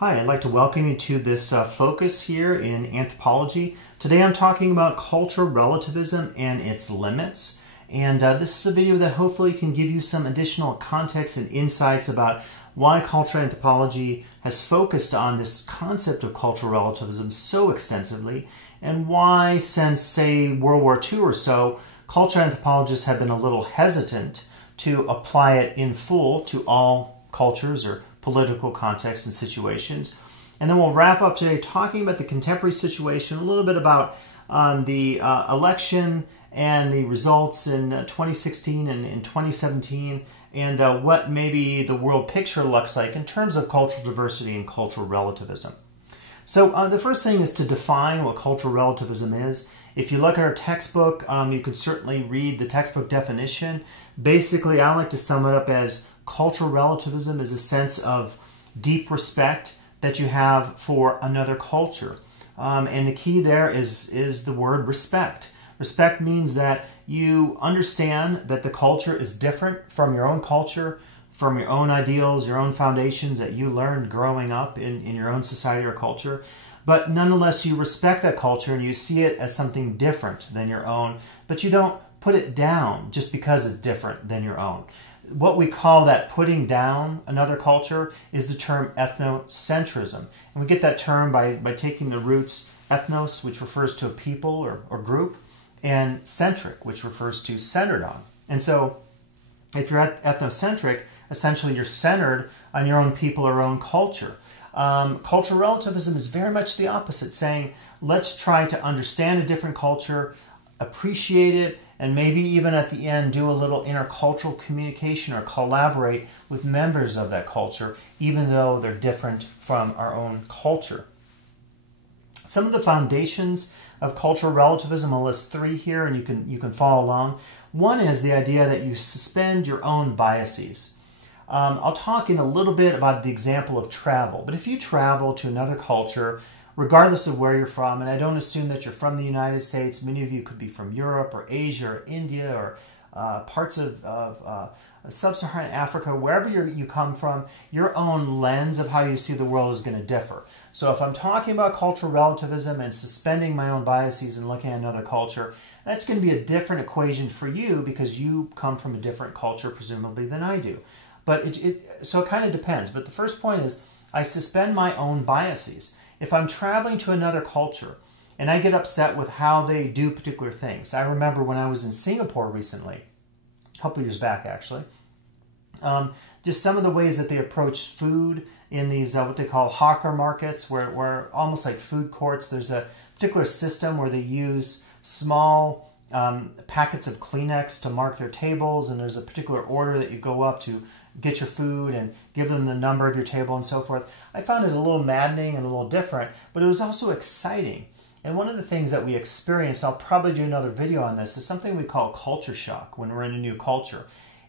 Hi, I'd like to welcome you to this focus here in anthropology. Today I'm talking about cultural relativism and its limits. And this is a video that hopefully can give you some additional context and insights about why cultural anthropology has focused on this concept of cultural relativism so extensively, and why since, say, World War II or so, cultural anthropologists have been a little hesitant to apply it in full to all cultures or political contexts and situations. And then we'll wrap up today talking about the contemporary situation, a little bit about the election and the results in 2016 and in 2017, and what maybe the world picture looks like in terms of cultural diversity and cultural relativism. So the first thing is to define what cultural relativism is. If you look at our textbook, you can certainly read the textbook definition. Basically, I like to sum it up as cultural relativism is a sense of deep respect that you have for another culture. And the key there is the word respect. Respect means that you understand that the culture is different from your own culture, from your own ideals, your own foundations that you learned growing up in your own society or culture. But nonetheless, you respect that culture and you see it as something different than your own, but you don't put it down just because it's different than your own. What we call that putting down another culture is the term ethnocentrism. And we get that term by taking the roots ethnos, which refers to a people or group, and centric, which refers to centered on. And so if you're ethnocentric, essentially you're centered on your own people or own culture. Cultural relativism is very much the opposite, saying let's try to understand a different culture, appreciate it, and maybe even at the end do a little intercultural communication or collaborate with members of that culture, even though they're different from our own culture. Some of the foundations of cultural relativism, I'll list three here and you can follow along. One is the idea that you suspend your own biases. I'll talk in a little bit about the example of travel, but if you travel to another culture, regardless of where you're from, and I don't assume that you're from the United States, many of you could be from Europe or Asia or India or parts of sub-Saharan Africa, wherever you come from, your own lens of how you see the world is going to differ. So if I'm talking about cultural relativism and suspending my own biases and looking at another culture, that's going to be a different equation for you because you come from a different culture, presumably, than I do. But so it kind of depends. But the first point is I suspend my own biases. If I'm traveling to another culture and I get upset with how they do particular things, I remember when I was in Singapore recently, a couple years back actually, just some of the ways that they approach food in these what they call hawker markets, where almost like food courts, there's a particular system where they use small packets of Kleenex to mark their tables, and there's a particular order that you go up to get your food and give them the number of your table and so forth. I found it a little maddening and a little different, but it was also exciting. And one of the things that we experienced, I'll probably do another video on this, is something we call culture shock when we're in a new culture.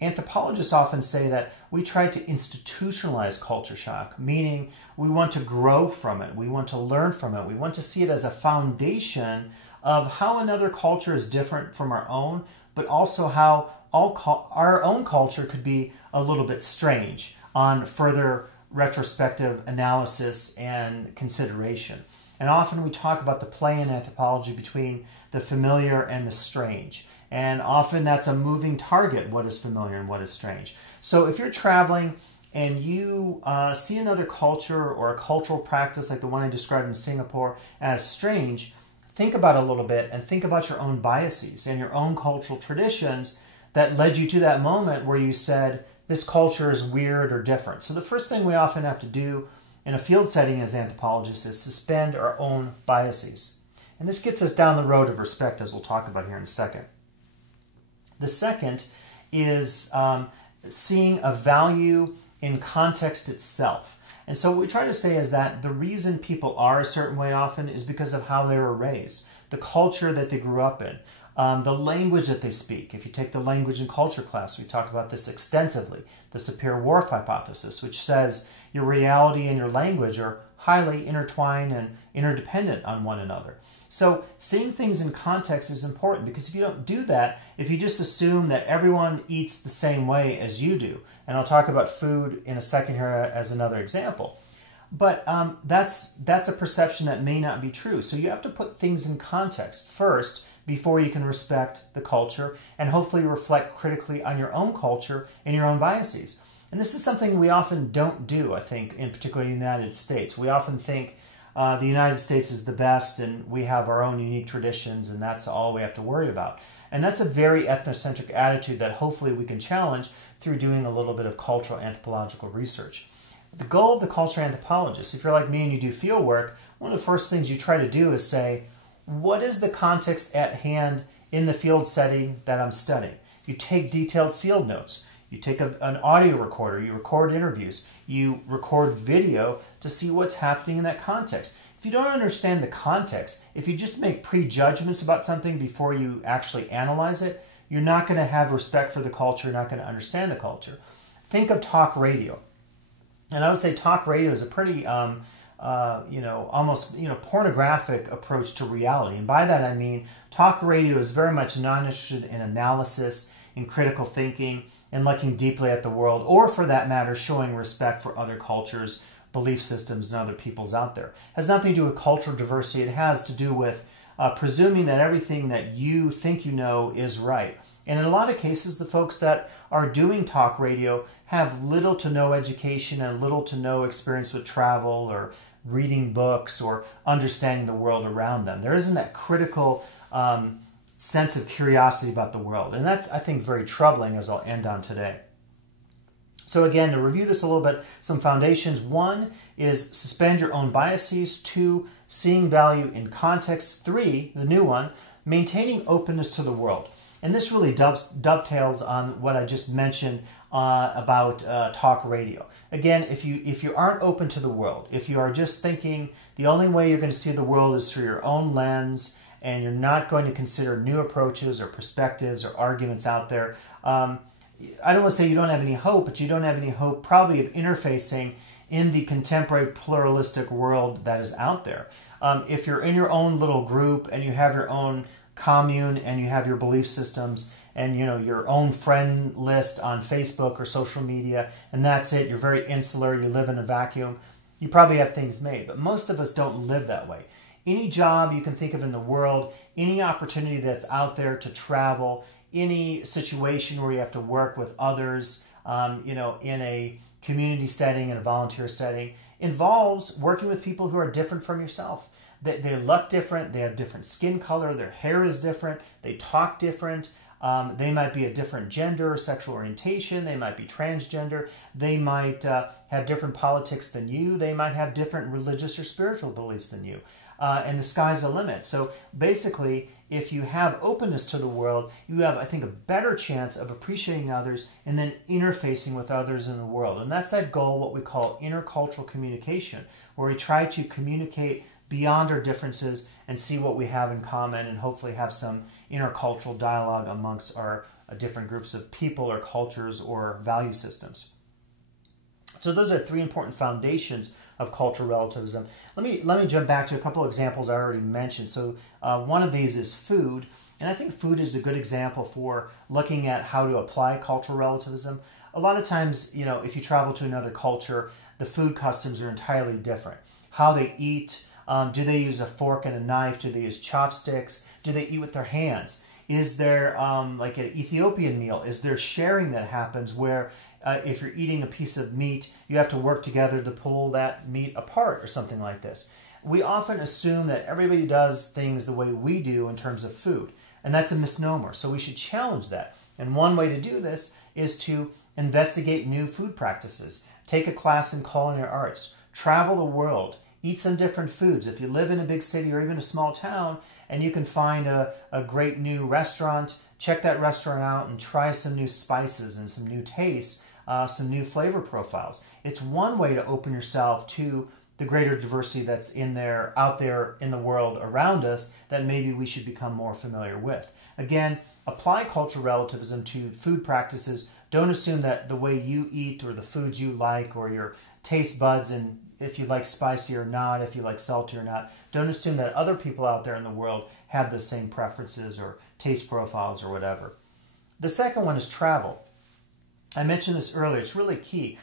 Anthropologists often say that we try to institutionalize culture shock, meaning we want to grow from it, we want to learn from it, we want to see it as a foundation of how another culture is different from our own, but also how our own culture could be a little bit strange on further retrospective analysis and consideration. And often we talk about the play in anthropology between the familiar and the strange. And often that's a moving target, what is familiar and what is strange. So if you're traveling and you see another culture or a cultural practice like the one I described in Singapore as strange, think about it a little bit and think about your own biases and your own cultural traditions that led you to that moment where you said, this culture is weird or different. So the first thing we often have to do in a field setting as anthropologists is suspend our own biases. And this gets us down the road of respect, as we'll talk about here in a second. The second is seeing a value in context itself. And so what we try to say is that the reason people are a certain way often is because of how they were raised, the culture that they grew up in, the language that they speak. If you take the language and culture class, we talk about this extensively, the Sapir-Whorf hypothesis, which says your reality and your language are highly intertwined and interdependent on one another. So seeing things in context is important, because if you don't do that, if you just assume that everyone eats the same way as you do, and I'll talk about food in a second here as another example, But that's a perception that may not be true. So you have to put things in context first before you can respect the culture and hopefully reflect critically on your own culture and your own biases. And this is something we often don't do, I think, in particular in the United States. We often think the United States is the best and we have our own unique traditions and that's all we have to worry about. And that's a very ethnocentric attitude that hopefully we can challenge through doing a little bit of cultural anthropological research. The goal of the cultural anthropologist, if you're like me and you do field work, one of the first things you try to do is say, what is the context at hand in the field setting that I'm studying? You take detailed field notes. You take an audio recorder, you record interviews, you record video to see what's happening in that context. If you don't understand the context, if you just make prejudgments about something before you actually analyze it, you're not going to have respect for the culture, you're not going to understand the culture. Think of talk radio. And I would say talk radio is a pretty, almost pornographic approach to reality. And by that I mean talk radio is very much not interested in analysis, in critical thinking, and looking deeply at the world, or for that matter, showing respect for other cultures, belief systems, and other peoples out there. It has nothing to do with cultural diversity. It has to do with presuming that everything that you think you know is right. And in a lot of cases, the folks that are doing talk radio have little to no education and little to no experience with travel or reading books or understanding the world around them. There isn't that critical sense of curiosity about the world. And that's, I think, very troubling, as I'll end on today. So again, to review this a little bit, some foundations. 1 is suspend your own biases. 2, seeing value in context. 3, the new one, maintaining openness to the world. And this really dovetails on what I just mentioned about talk radio. Again, if you aren't open to the world, if you are just thinking the only way you're going to see the world is through your own lens, and you're not going to consider new approaches or perspectives or arguments out there, I don't want to say you don't have any hope, but you don't have any hope probably of interfacing in the contemporary pluralistic world that is out there. If you're in your own little group and you have your own commune and you have your belief systems and your own friend list on Facebook or social media, and that's it, you're very insular, you live in a vacuum, you probably have things made. But most of us don't live that way. Any job you can think of in the world, any opportunity that's out there to travel, any situation where you have to work with others, in a community setting, in a volunteer setting, involves working with people who are different from yourself. They look different, they have different skin color, their hair is different, they talk different, they might be a different gender or sexual orientation, they might be transgender, they might have different politics than you, they might have different religious or spiritual beliefs than you. And the sky's the limit. So basically, if you have openness to the world, you have, I think, a better chance of appreciating others and then interfacing with others in the world. And that's that goal, what we call intercultural communication, where we try to communicate beyond our differences and see what we have in common and hopefully have some intercultural dialogue amongst our different groups of people or cultures or value systems. So those are 3 important foundations of cultural relativism. Let me jump back to a couple of examples I already mentioned. So one of these is food, and I think food is a good example for looking at how to apply cultural relativism. A lot of times, if you travel to another culture, the food customs are entirely different. How they eat, do they use a fork and a knife? Do they use chopsticks? Do they eat with their hands? Is there, like an Ethiopian meal, is there sharing that happens where if you're eating a piece of meat, you have to work together to pull that meat apart or something like this? We often assume that everybody does things the way we do in terms of food, and that's a misnomer. So we should challenge that. And one way to do this is to investigate new food practices, take a class in culinary arts, travel the world, eat some different foods. If you live in a big city or even a small town and you can find a great new restaurant, check that restaurant out and try some new spices and some new tastes, some new flavor profiles. It's one way to open yourself to the greater diversity that's out there in the world around us that maybe we should become more familiar with. Again, apply cultural relativism to food practices. Don't assume that the way you eat or the foods you like or your taste buds, and if you like spicy or not, if you like salty or not, don't assume that other people out there in the world have the same preferences or taste profiles or whatever. The second one is travel. I mentioned this earlier. It's really key.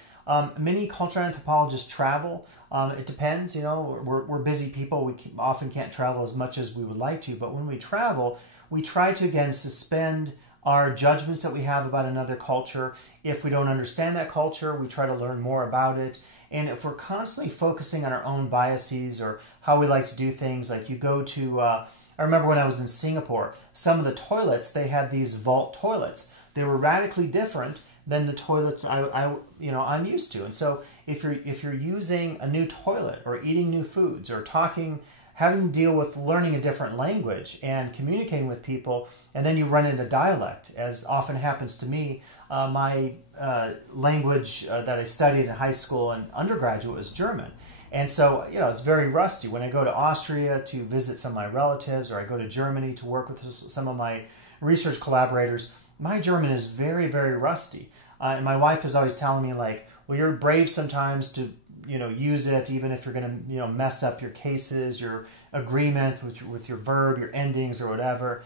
Many cultural anthropologists travel. It depends, you know, we're busy people. We often can't travel as much as we would like to, but when we travel, we try to, again, suspend our judgments that we have about another culture. If we don't understand that culture, we try to learn more about it. And if we're constantly focusing on our own biases or how we like to do things, like you go to, I remember when I was in Singapore, some of the toilets, they had these vault toilets. They were radically different than the toilets I'm used to. And so if you're using a new toilet or eating new foods or having to deal with learning a different language and communicating with people, and then you run into dialect, as often happens to me. My language that I studied in high school and undergraduate was German. And so, you know, it's very rusty. When I go to Austria to visit some of my relatives, or I go to Germany to work with some of my research collaborators, my German is very, very rusty. And my wife is always telling me, like, well, you're brave sometimes to, you know, use it, even if you're going to, you know, mess up your cases, your agreement with your verb, your endings or whatever.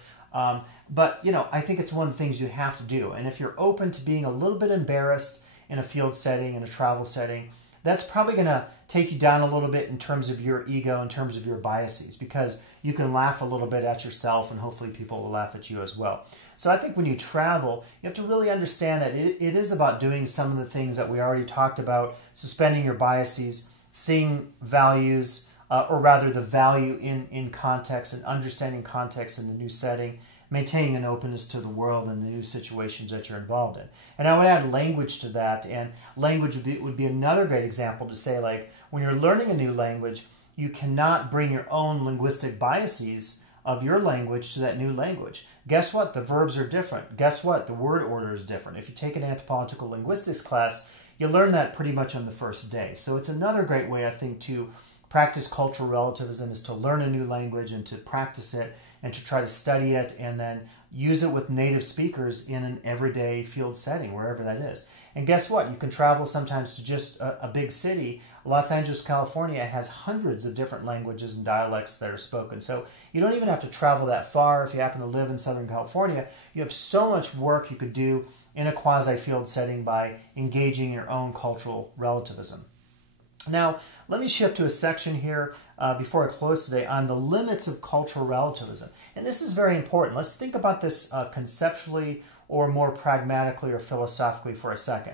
But, you know, I think it's one of the things you have to do. And if you're open to being a little bit embarrassed in a field setting, in a travel setting, that's probably going to take you down a little bit in terms of your ego, in terms of your biases, because you can laugh a little bit at yourself and hopefully people will laugh at you as well. So I think when you travel, you have to really understand that it is about doing some of the things that we already talked about, suspending your biases, seeing values, or rather the value in context and understanding context in the new setting, maintaining an openness to the world and the new situations that you're involved in. And I would add language to that, and language would be another great example to say, like, when you're learning a new language, you cannot bring your own linguistic biases of your language to that new language. Guess what? The verbs are different. Guess what? The word order is different. If you take an anthropological linguistics class, you learn that pretty much on the first day. So it's another great way, I think, to practice cultural relativism, is to learn a new language and to practice it and to try to study it and then use it with native speakers in an everyday field setting, wherever that is. And guess what? You can travel sometimes to just a big city. Los Angeles, California has hundreds of different languages and dialects that are spoken. So you don't even have to travel that far. If you happen to live in Southern California, you have so much work you could do in a quasi-field setting by engaging your own cultural relativism. Now, let me shift to a section here before I close today on the limits of cultural relativism. And this is very important. Let's think about this conceptually or more pragmatically or philosophically for a second.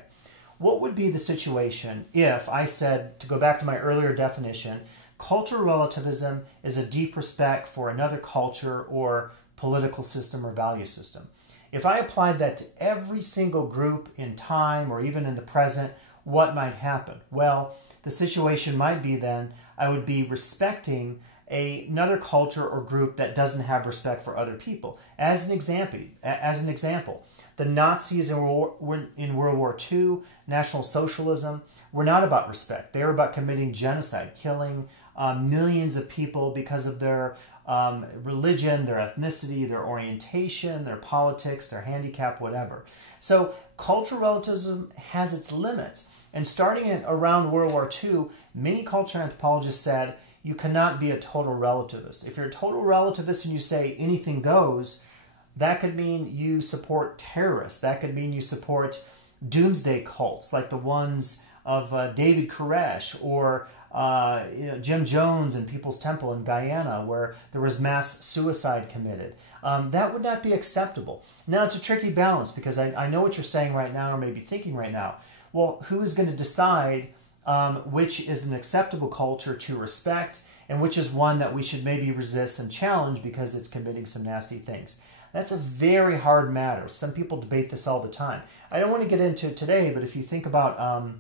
What would be the situation if I said, to go back to my earlier definition, cultural relativism is a deep respect for another culture or political system or value system? If I applied that to every single group in time or even in the present, what might happen? Well, the situation might be then I would be respecting another culture or group that doesn't have respect for other people. As an example, the Nazis in World War II, National Socialism, were not about respect. They were about committing genocide, killing millions of people because of their religion, their ethnicity, their orientation, their politics, their handicap, whatever. So cultural relativism has its limits. And starting around World War II, many cultural anthropologists said you cannot be a total relativist. If you're a total relativist and you say anything goes, that could mean you support terrorists. That could mean you support doomsday cults like the ones of David Koresh or Jim Jones and People's Temple in Guyana, where there was mass suicide committed. That would not be acceptable. Now, it's a tricky balance, because I know what you're saying right now, or maybe thinking right now. Well, who is going to decide which is an acceptable culture to respect and which is one that we should maybe resist and challenge because it's committing some nasty things? That's a very hard matter. Some people debate this all the time. I don't want to get into it today, but if you think about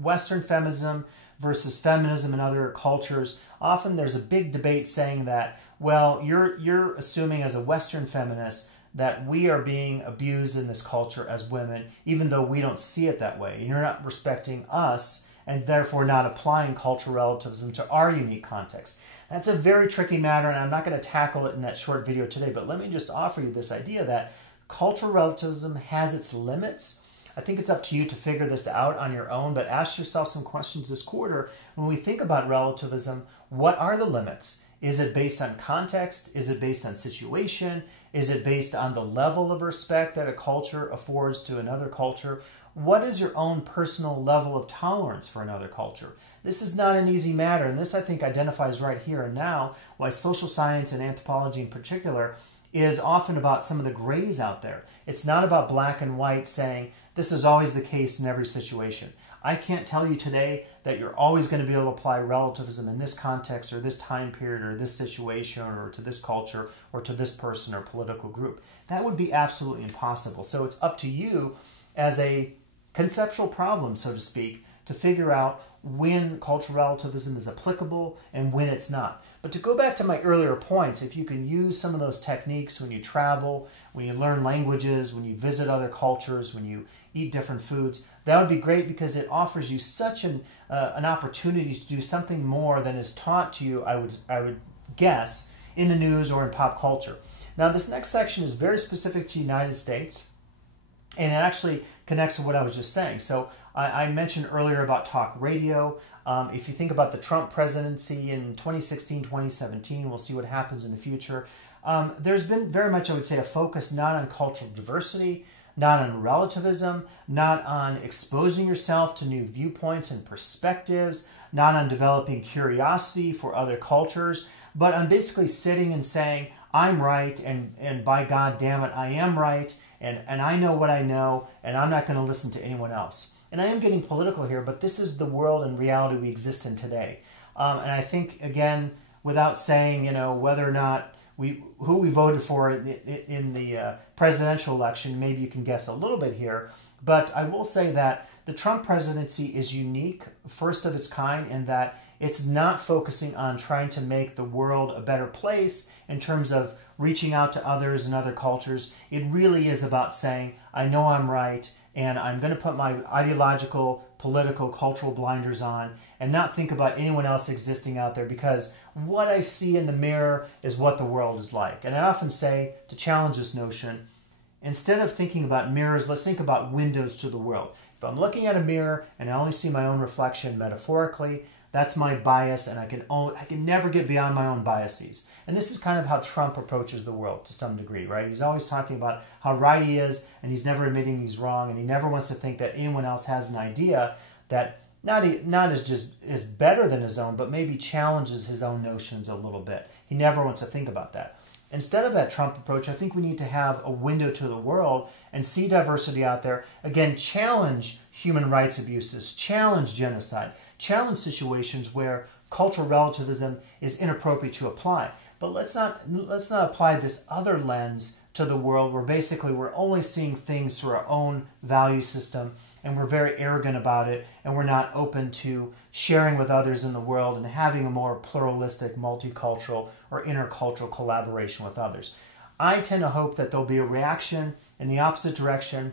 Western feminism versus feminism in other cultures, often there's a big debate saying that, well, you're assuming as a Western feminist that we are being abused in this culture as women, even though we don't see it that way. You're not respecting us and therefore not applying cultural relativism to our unique context. That's a very tricky matter, and I'm not going to tackle it in that short video today, but let me just offer you this idea that cultural relativism has its limits. I think it's up to you to figure this out on your own, but ask yourself some questions this quarter. When we think about relativism, what are the limits? Is it based on context? Is it based on situation? Is it based on the level of respect that a culture affords to another culture? what is your own personal level of tolerance for another culture? This is not an easy matter, and this I think identifies right here and now why social science and anthropology in particular is often about some of the grays out there. It's not about black and white saying this is always the case in every situation. I can't tell you today that you're always going to be able to apply relativism in this context or this time period or this situation or to this culture or to this person or political group. That would be absolutely impossible. So it's up to you as a conceptual problem, so to speak, to figure out when cultural relativism is applicable and when it's not. But to go back to my earlier points, if you can use some of those techniques when you travel, when you learn languages, when you visit other cultures, when you eat different foods, that would be great because it offers you such an opportunity to do something more than is taught to you, I would guess, in the news or in pop culture. Now, this next section is very specific to the United States, and it actually connects to what I was just saying. So I mentioned earlier about talk radio. If you think about the Trump presidency in 2016, 2017, we'll see what happens in the future. There's been very much, I would say, a focus not on cultural diversity, not on relativism, not on exposing yourself to new viewpoints and perspectives, not on developing curiosity for other cultures, but on basically sitting and saying, I'm right, and by God damn it, I am right, and I know what I know, and I'm not going to listen to anyone else. And I am getting political here, but this is the world and reality we exist in today. And I think, again, without saying, whether or not who we voted for in the presidential election, maybe you can guess a little bit here. But I will say that the Trump presidency is unique, first of its kind, in that it's not focusing on trying to make the world a better place in terms of reaching out to others and other cultures. It really is about saying, I know I'm right, and I'm going to put my ideological, political, cultural blinders on and not think about anyone else existing out there, because what I see in the mirror is what the world is like. And I often say, to challenge this notion, instead of thinking about mirrors, let's think about windows to the world. If I'm looking at a mirror and I only see my own reflection metaphorically, that's my bias, and I can never get beyond my own biases. And this is kind of how Trump approaches the world to some degree, right? He's always talking about how right he is, and he's never admitting he's wrong, and he never wants to think that anyone else has an idea that not is better than his own, but maybe challenges his own notions a little bit. He never wants to think about that. Instead of that Trump approach, I think we need to have a window to the world and see diversity out there. Again, challenge human rights abuses, challenge genocide, challenge situations where cultural relativism is inappropriate to apply. But let's not apply this other lens to the world where basically we're only seeing things through our own value system, and we're very arrogant about it, and we're not open to sharing with others in the world and having a more pluralistic, multicultural, or intercultural collaboration with others. I tend to hope that there'll be a reaction in the opposite direction.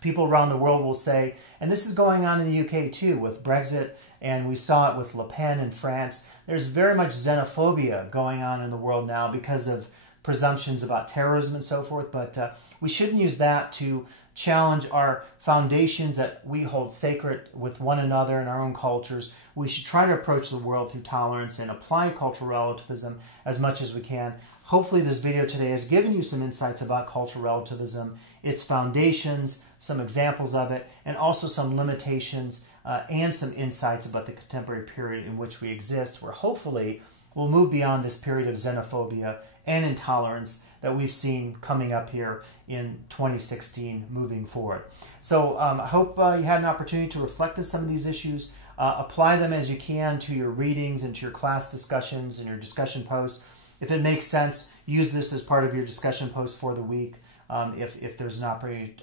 People around the world will say, and this is going on in the UK too with Brexit, and we saw it with Le Pen in France, there's very much xenophobia going on in the world now because of presumptions about terrorism and so forth, but we shouldn't use that to challenge our foundations that we hold sacred with one another and our own cultures. We should try to approach the world through tolerance and apply cultural relativism as much as we can. Hopefully this video today has given you some insights about cultural relativism, its foundations, some examples of it, and also some limitations and some insights about the contemporary period in which we exist, where hopefully we'll move beyond this period of xenophobia and intolerance that we've seen coming up here in 2016 moving forward. So I hope you had an opportunity to reflect on some of these issues, apply them as you can to your readings and to your class discussions and your discussion posts. If it makes sense, use this as part of your discussion post for the week if there's an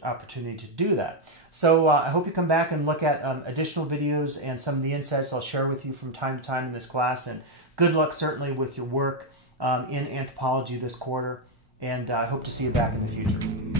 opportunity to do that. So I hope you come back and look at additional videos and some of the insights I'll share with you from time to time in this class. And good luck certainly with your work in anthropology this quarter. And I hope to see you back in the future.